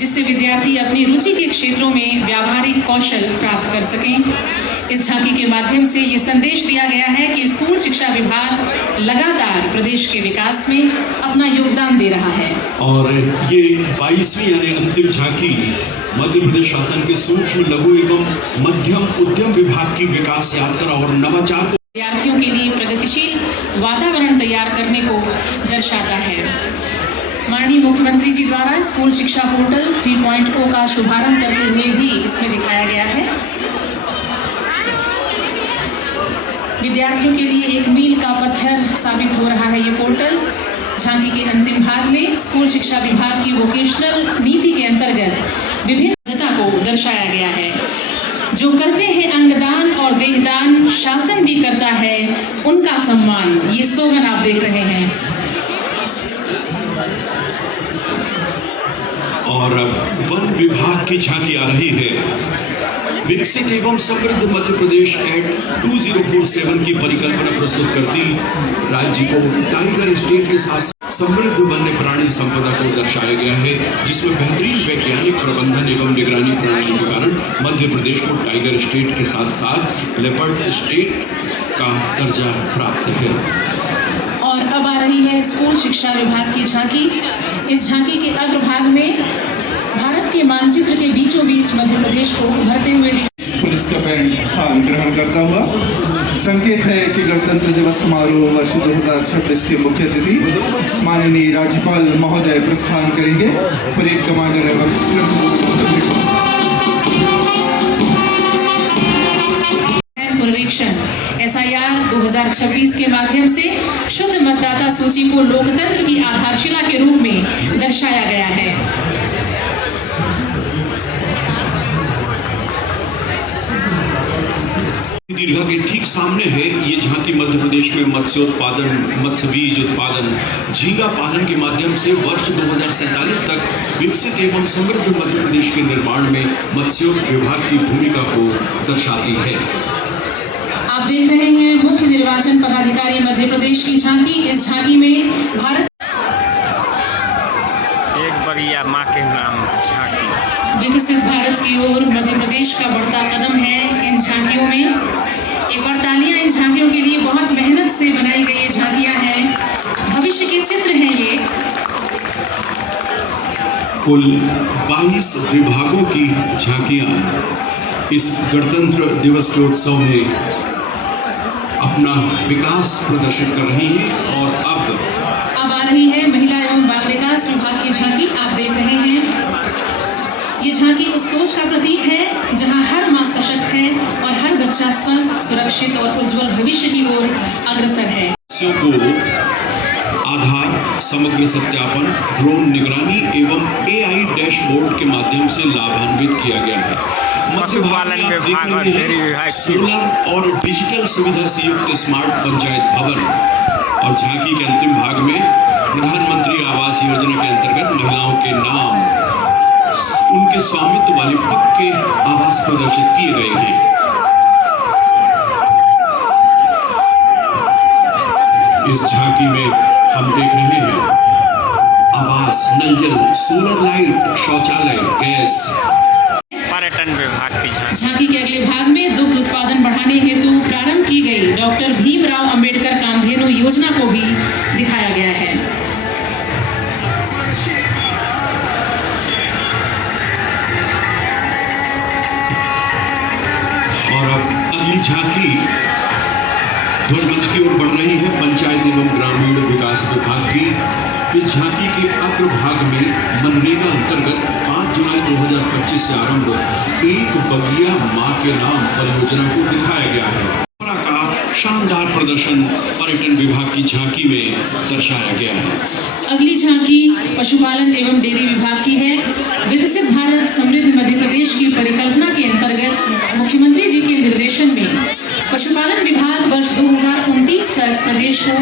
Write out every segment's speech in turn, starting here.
जिससे विद्यार्थी अपनी रुचि के क्षेत्रों में व्यावहारिक कौशल प्राप्त कर सकें। इस झांकी के माध्यम से ये संदेश दिया गया है कि स्कूल शिक्षा विभाग लगातार प्रदेश के विकास में अपना योगदान दे रहा है। और ये 22वीं यानी अंतिम झांकी मध्य प्रदेश शासन के सूक्ष्म लघु एवं मध्यम उद्यम विभाग की विकास यात्रा और नवाचार विद्यार्थियों के लिए प्रगतिशील वातावरण तैयार करने को दर्शाता है। माननीय मुख्यमंत्री जी द्वारा स्कूल शिक्षा पोर्टल 3.0 का शुभारंभ करते हुए भी इसमें दिखाया गया है। विद्यार्थियों के लिए एक मील का पत्थर साबित हो रहा है ये पोर्टल। झांकी के अंतिम भाग में स्कूल शिक्षा विभाग की वोकेशनल नीति के अंतर्गत विभिन्नता को दर्शाया गया है। जो करते हैं अंगदान और देहदान, शासन भी करता है उनका सम्मान, ये स्लोगन आप देख रहे हैं। और वन विभाग की झांकी आ रही है। विकसित एवं समृद्ध मध्य प्रदेश एक्ट 2047 की परिकल्पना प्रस्तुत करती राज्य को टाइगर स्टेट के साथ समृद्ध वन्य प्राणी संपदा को दर्शाया गया है, जिसमें बेहतरीन वैज्ञानिक प्रबंधन एवं निगरानी प्रणाली के कारण मध्य प्रदेश को टाइगर स्टेट के साथ साथ लेपर्ड स्टेट का दर्जा प्राप्त है। और अब आ रही है स्कूल शिक्षा विभाग की झांकी। इस झांकी के अग्रभाग में भारत के मानचित्र के बीचों बीच मध्य प्रदेश को उभरते हुए पुलिस का बैंड ग्रहण करता हुआ संकेत है कि गणतंत्र दिवस समारोह वर्ष 2026 के मुख्य अतिथि माननीय राज्यपाल महोदय प्रस्थान करेंगे। परेड कमांडर एवं पुनरीक्षण SIR 2026 के माध्यम से शुद्ध मतदाता सूची को लोकतंत्र की आधारशिला के रूप में दर्शाया गया है। दीर्घा के ठीक सामने है ये झांकी मध्य प्रदेश में मत्स्योत्पादन, मत्स्य बीज उत्पादन, झींगा पालन के माध्यम से वर्ष 2047 तक विकसित एवं समृद्ध मध्य प्रदेश के निर्माण में मत्स्य विभाग की भूमिका को दर्शाती है। आप देख रहे हैं मुख्य निर्वाचन पदाधिकारी मध्य प्रदेश की झांकी। इस झांकी में भारत एक बढ़िया माँ के नाम झांकी, विकसित भारत की ओर मध्य प्रदेश का बढ़ता कदम है। इन झांकियों में एक बार तालियां इन झांकियों के लिए। बहुत मेहनत से बनाई गई ये झांकियां हैं, भविष्य के चित्र हैं ये। कुल 22 विभागों की झांकियां इस गणतंत्र दिवस के उत्सव में अपना विकास प्रदर्शित कर रही हैं। और अब आ रही है महिला एवं बाल विकास विभाग की झांकी। आप देख रहे हैं ये झांकी उस सोच का प्रतीक है जहां हर मां सशक्त है और हर बच्चा स्वस्थ, सुरक्षित और उज्जवल भविष्य की ओर अग्रसर है। को आधार, समग्र सत्यापन, ड्रोन निगरानी एवं AI डैशबोर्ड के माध्यम से लाभान्वित किया गया है। पशुपालन विभाग और डेयरी विभाग, सोलर और डिजिटल सुविधा से युक्त स्मार्ट पंचायत भवन। और झांकी के अंतिम भाग में प्रधानमंत्री आवास योजना के अंतर्गत महिलाओं के नाम, उनके स्वामित्व वाले पक्के आवास प्रदर्शित किए गए हैं। इस झांकी में हम देख रहे हैं आवास, नलजल, सोलर लाइट, शौचालय, गैस। पर्यटन विभाग की झांकी के अगले भाग में दुग्ध उत्पादन बढ़ाने हेतु प्रारंभ की गई डॉक्टर भीमराव अंबेडकर कामधेनु योजना को भी दिखाया गया है। और अब अगली झांकी ध्वजमंच की ओर बढ़ रही है पंचायत एवं ग्रामीण विकास विभाग की। इस झांकी के अग्रभाग में मनरेगा अंतर्गत 5 जुलाई 2025 से आरंभ एक बगिया मां के नाम परियोजना को दिखाया गया है। का शानदार प्रदर्शन पर्यटन विभाग की झांकी में दर्शाया गया है। अगली झांकी पशुपालन एवं डेयरी विभाग की है। विकसित भारत समृद्ध मध्य प्रदेश की परिकल्पना के अंतर्गत मुख्यमंत्री जी के निर्देशन में पशुपालन विभाग वर्ष 2029 तक प्रदेश को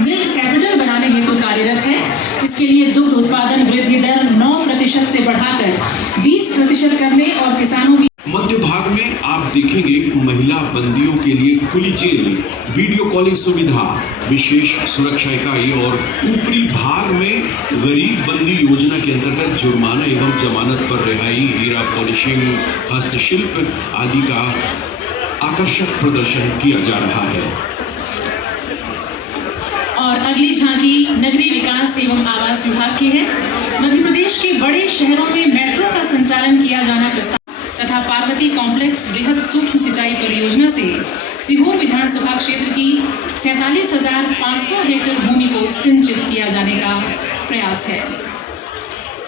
मिल्क कैपिटल बनाने हेतु कार्यरत है। इसके लिए दुग्ध उत्पादन वृद्धि दर 9% से बढ़ाकर 20% करने और किसानों की मध्य भाग में आप देखेंगे महिला बंदियों के लिए खुली जेल, वीडियो कॉलिंग सुविधा, विशेष सुरक्षा इकाई और ऊपरी भाग में गरीब बंदी योजना के अंतर्गत जुर्माना एवं जमानत पर रिहाई, हीरा पॉलिशिंग, हस्तशिल्प आदि का आकर्षक प्रदर्शन किया जा रहा है। और अगली झांकी नगरीय विकास एवं आवास विभाग की है। मध्य प्रदेश के बड़े शहरों में मेट्रो का संचालन किया जाना प्रस्ताव तथा पार्वती कॉम्प्लेक्स बृहद सूक्ष्म सिंचाई परियोजना से सीहोर विधानसभा क्षेत्र की 47,500 हेक्टेयर भूमि को सिंचित किया जाने का प्रयास है।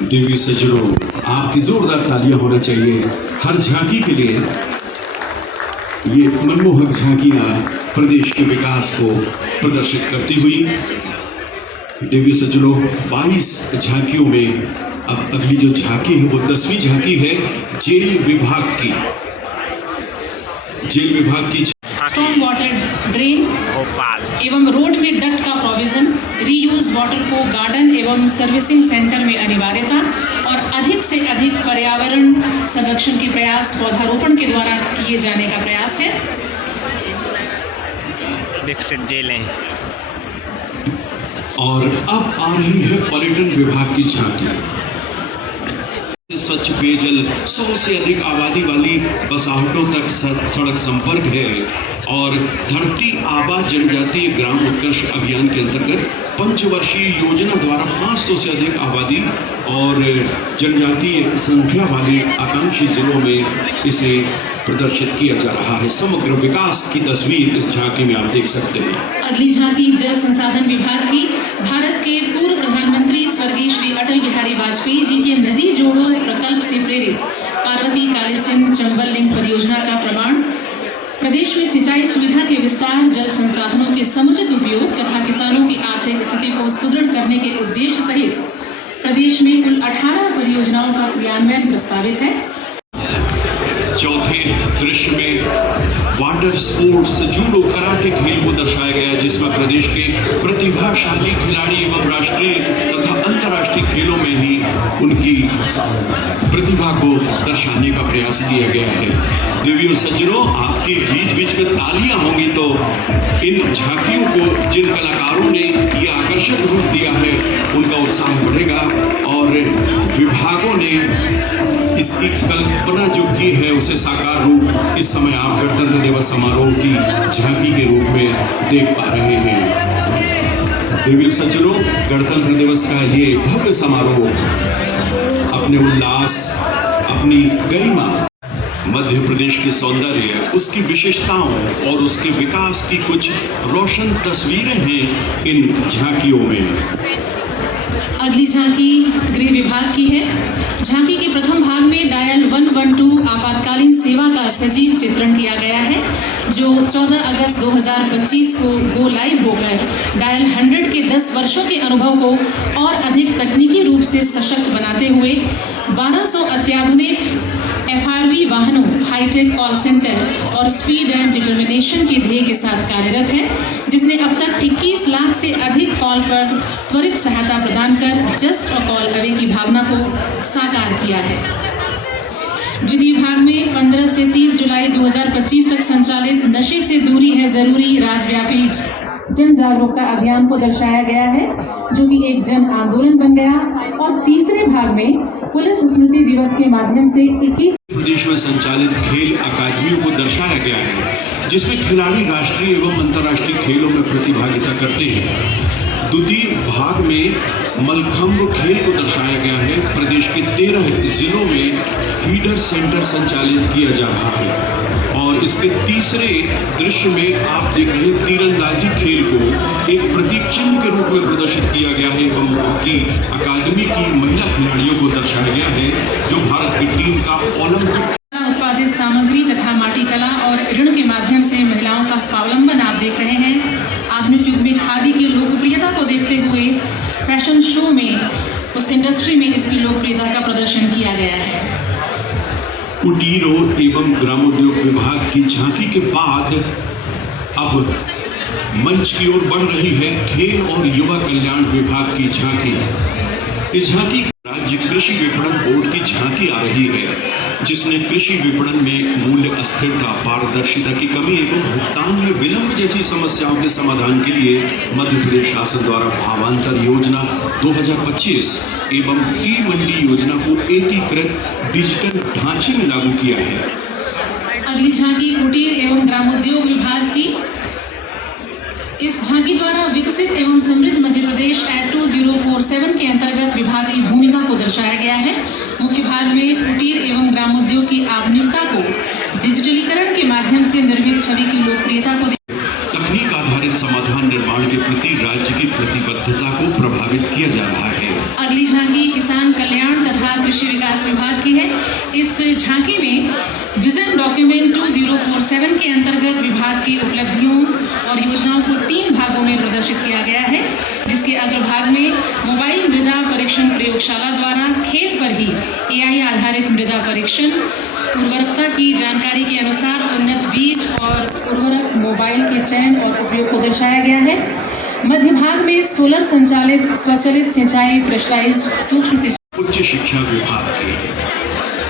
देवी सज्जनों, आपकी जोरदार तालियां होना चाहिए हर झांकी के लिए। ये मनमोहक झांकियां प्रदेश के विकास को प्रदर्शित करती हुई। देवी सज्जनों, 22 झांकियों में अब अगली जो झांकी है वो 10वीं झांकी है जेल विभाग की। जेल विभाग की स्टॉर्म वाटर ड्रेन भोपाल एवं रोड में डक्ट का प्रोविजन, रीयूज वाटर को गार्डन एवं सर्विसिंग सेंटर में अनिवार्यता और अधिक से अधिक पर्यावरण संरक्षण के प्रयास पौधारोपण के द्वारा किए जाने का प्रयास है। विकसित जेलें। और अब आ रही है पर्यटन विभाग की झांकी। स्वच्छ पेयजल, 100 से अधिक आबादी वाली बसाहटों तक सड़क संपर्क है और धरती आबा जनजातीय ग्राम उत्कर्ष अभियान के अंतर्गत पंचवर्षीय योजना द्वारा 500 से अधिक आबादी और जनजातीय संख्या वाले आकांक्षी जिलों में इसे प्रदर्शित किया जा रहा है। समग्र विकास की तस्वीर इस झांकी में आप देख सकते हैं। अगली झांकी जल संसाधन विभाग की। भारत के पूर्व प्रधानमंत्री स्वर्गीय श्री अटल बिहारी वाजपेयी जी के नदी जोड़ो प्रकल्प से प्रेरित पार्वती कालीसिंध चंबल लिंक परियोजना का प्रमाण, प्रदेश में सिंचाई सुविधा के विस्तार, जल संसाधनों के समुचित उपयोग तथा किसानों की आर्थिक स्थिति को सुदृढ़ करने के उद्देश्य सहित प्रदेश में कुल 18 परियोजनाओं का क्रियान्वयन प्रस्तावित है। चौथे दृश्य में वाटर स्पोर्ट्स, जूडो, कराटे खेल को दर्शाया गया है, जिसमें प्रदेश के प्रतिभाशाली खिलाड़ी एवं राष्ट्रीय तथा अंतर्राष्ट्रीय खेलों में ही उनकी प्रतिभा को दर्शाने का प्रयास किया गया है। देवी और सज्जनों, आपके बीच बीच में तालियां होंगी तो इन झांकियों को जिन कलाकारों ने ये आकर्षक रूप दिया है उनका उत्साह बढ़ेगा और विभागों ने इसकी कल्पना जो की है उसे साकार रूप इस समय आप गणतंत्र दिवस समारोह की झांकी के रूप में देख पा रहे हैं। देवी सज्जनों, गणतंत्र दिवस का ये भव्य समारोह अपने उल्लास, अपनी गरिमा, मध्य प्रदेश के सौंदर्य, उसकी विशेषताओं और उसके विकास की कुछ रोशन तस्वीरें हैं इन झांकियों में। अगली झांकी गृह विभाग की है। झांकी के प्रथम भाग में डायल 112 आपातकालीन सेवा का सजीव चित्रण किया गया है, जो 14 अगस्त 2025 को गो लाइव होकर डायल 100 के 10 वर्षों के अनुभव को और अधिक तकनीकी रूप से सशक्त बनाते हुए 1200 अत्याधुनिक FRV वाहनों, हाईटेक कॉल सेंटर और स्पीड एंड डिटर्मिनेशन के ध्येय के साथ कार्यरत है, जिसने अब तक 21 लाख से अधिक कॉल पर त्वरित सहायता प्रदान कर जस्ट अ कॉल अवे की भावना को साकार किया है। द्वितीय भाग में 15 से 30 जुलाई 2025 तक संचालित नशे से दूरी है जरूरी राज्यव्यापी जन जागरूकता अभियान को दर्शाया गया है, जो कि एक जन आंदोलन बन गया। और तीसरे भाग में पुलिस स्मृति दिवस के माध्यम से 21 प्रदेश में संचालित खेल अकादमियों को दर्शाया गया है, जिसमें खिलाड़ी राष्ट्रीय एवं अंतर्राष्ट्रीय खेलों में प्रतिभागिता करते हैं। द्वितीय भाग में मलखंभ खेल को दर्शाया गया है। प्रदेश के 13 जिलों में फीडर सेंटर संचालित किया जा रहा है और इसके तीसरे दृश्य में आप देख रहे हैं तीरंदाजी खेल को एक प्रतीक चिन्ह के रूप में प्रदर्शित किया गया है एवं उनकी अकादमी की महिला खिलाड़ियों को दर्शाया गया है, जो भारत की टीम का ओलंपिक उत्पादित सामग्री तथा माटी कला और ऋण के माध्यम से महिलाओं का स्वावलंबन आप देख रहे हैं। आधुनिक युग में खादी की लोकप्रियता को देखते हुए फैशन शो में उस इंडस्ट्री में इसकी लोकप्रियता का प्रदर्शन किया गया है। कुटीर एवं ग्रामोद्योग विभाग की झांकी के बाद अब मंच की ओर बढ़ रही है खेल और युवा कल्याण विभाग की झांकी। इस झांकी राज्य कृषि विपणन बोर्ड की झांकी आ रही है। जिसने कृषि विपणन में मूल्य अस्थिरता, पारदर्शिता की कमी एवं भुगतान में विलंब जैसी समस्याओं के समाधान के लिए मध्य प्रदेश शासन द्वारा भावांतर योजना 2025 एवं ई मंडी योजना को एकीकृत डिजिटल ढांचे में लागू किया है। अगली झांकी कुटीर एवं ग्रामोद्योग विभाग की। इस झांकी द्वारा विकसित एवं समृद्ध मध्य प्रदेश एक्ट 2047 के अंतर्गत विभाग की भूमिका को दर्शाया गया है। मुख्य भाग में कुटीर एवं ग्रामोद्योग की आधुनिकता को डिजिटलीकरण के माध्यम से निर्मित छवि की लोकप्रियता को तकनीक आधारित समाधान निर्माण के प्रति राज्य की प्रतिबद्धता को प्रभावित किया जा रहा है। अगली झांकी किसान कल्याण तथा कृषि विकास विभाग की है। इस झांकी में विजन डॉक्यूमेंट 2047 के अंतर्गत विभाग की उपलब्धियों और योजनाओं को 3 भागों में प्रदर्शित किया गया है, जिसके अग्रभाग में मोबाइल मृदा परीक्षण प्रयोगशाला द्वारा खेत पर ही AI आधारित मृदा परीक्षण, उर्वरकता की जानकारी के अनुसार उन्नत बीज और उर्वरक मोबाइल के चयन और उपयोग को दर्शाया गया है। मध्य भाग में सोलर संचालित स्वचालित सिंचाई, प्रेशराइज्ड सूक्ष्म सिंचाई। उच्च शिक्षा विभाग की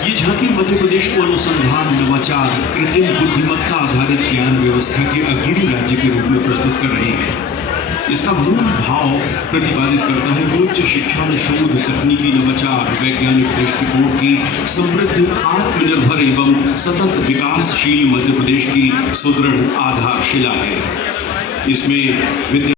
ये झांकी मध्य प्रदेश को अनुसंधान, नवाचार, कृत्रिम बुद्धिमत्ता आधारित ज्ञान व्यवस्था के अग्रणी राज्य के रूप में प्रस्तुत कर रही है। इसका मूल भाव प्रतिपादित करता है कि उच्च शिक्षा में शोध, तकनीकी नवाचार, वैज्ञानिक दृष्टिकोण की समृद्ध, आत्मनिर्भर एवं सतत विकासशील मध्य प्रदेश की सुदृढ़ आधारशिला है। इसमें विद्या